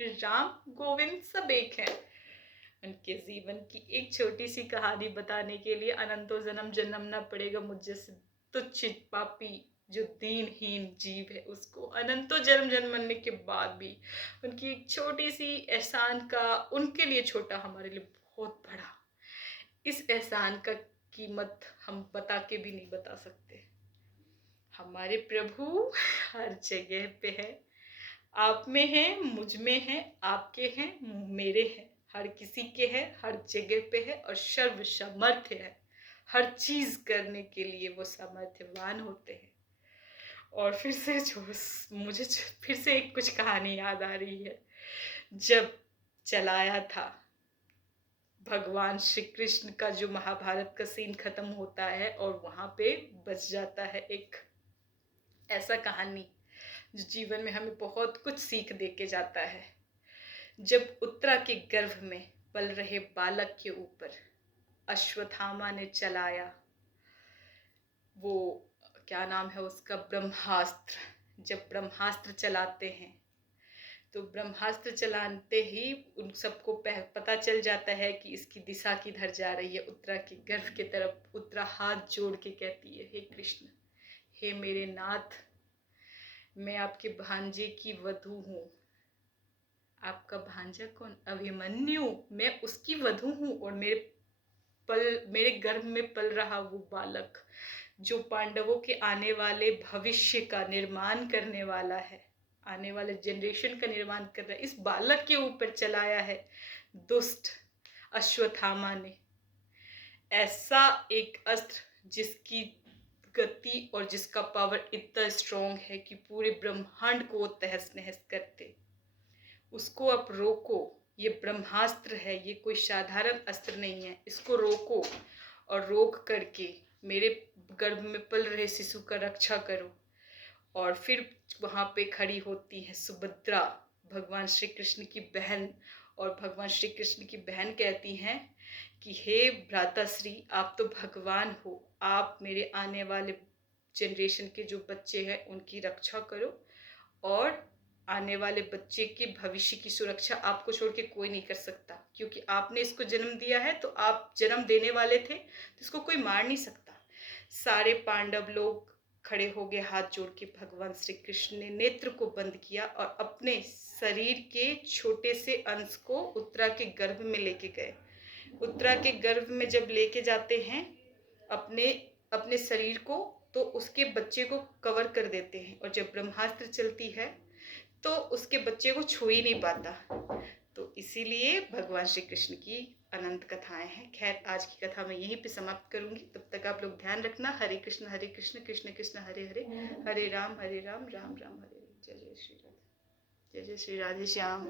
राम गोविंद सब एक हैं, उनके जीवन की एक छोटी सी कहानी बताने के लिए अनंतों जन्म जन्मना पड़ेगा मुझ जैसे तुच्छ पापी जो दीनहीन जीव है उसको, अनंतों जन्म जन्मने के बाद भी उनकी एक छोटी सी एहसान का उनके लिए छोटा, हमारे लिए बहुत बड़ा, इस एहसान का कीमत हम बता के भी नहीं बता सकते। हमारे प्रभु हर जगह पे है, आप में है, मुझ में है, आपके हैं, मेरे हैं, हर किसी के है, हर जगह पे है, और सर्व सामर्थ्य है, हर चीज करने के लिए वो सामर्थ्यवान होते हैं। और फिर से मुझे फिर से एक कुछ कहानी याद आ रही है, जब चलाया था भगवान श्री कृष्ण का जो महाभारत का सीन खत्म होता है और वहाँ पे बच जाता है एक ऐसा कहानी जो जीवन में हमें बहुत कुछ सीख दे के जाता है। जब उत्तरा के गर्भ में पल रहे बालक के ऊपर अश्वत्थामा ने चलाया वो क्या नाम है उसका, ब्रह्मास्त्र। जब ब्रह्मास्त्र चलाते हैं तो ब्रह्मास्त्र चलाते ही उन सबको पता चल जाता है कि इसकी दिशा किधर जा रही है, उत्तरा के गर्भ की तरफ। उत्तरा हाथ जोड़ के कहती है, हे कृष्ण, हे मेरे नाथ, मैं आपके भांजे की वधू हूँ। आपका भांजा कौन? अभिमन्यु। मैं उसकी वधू हूँ और मेरे गर्भ में पल रहा वो बालक जो पांडवों के आने वाले भविष्य का निर्माण करने वाला है, आने वाले जनरेशन का निर्माण कर रहा है, इस बालक के ऊपर चलाया है दुष्ट अश्वत्थामा ने ऐसा एक अस्त्र जिसकी गति और जिसका पावर इतना स्ट्रॉन्ग है कि पूरे ब्रह्मांड को वो तहस नहस करते। उसको आप रोको। ये ब्रह्मास्त्र है, ये कोई साधारण अस्त्र नहीं है। इसको रोको और रोक करके मेरे गर्भ में पल रहे शिशु का रक्षा करो। और फिर वहाँ पे खड़ी होती है सुभद्रा, भगवान श्री कृष्ण की बहन। और भगवान श्री कृष्ण की बहन कहती हैं कि हे भ्राताश्री, आप तो भगवान हो, आप मेरे आने वाले जनरेशन के जो बच्चे हैं उनकी रक्षा करो और आने वाले बच्चे के भविष्य की सुरक्षा आपको छोड़ के कोई नहीं कर सकता, क्योंकि आपने इसको जन्म दिया है, तो आप जन्म देने वाले थे, तो इसको कोई मार नहीं सकता। सारे पांडव लोग खड़े हो गए हाथ जोड़ के। भगवान श्री कृष्ण ने नेत्र को बंद किया और अपने शरीर के छोटे से अंश को उत्तरा के गर्भ में लेके गए। उत्तरा के गर्भ में जब लेके जाते हैं अपने अपने शरीर को, तो उसके बच्चे को कवर कर देते हैं। और जब ब्रह्मास्त्र चलती है तो उसके बच्चे को छू ही नहीं पाता। तो इसीलिए भगवान श्री कृष्ण की अनंत कथाएं हैं। खैर, आज की कथा मैं यहीं पे समाप्त करूंगी। तब तक आप लोग ध्यान रखना। हरे कृष्ण कृष्ण कृष्ण हरे हरे, हरे राम राम राम हरे हरे। जय जय श्री राधे, जय जय श्री राधे श्याम।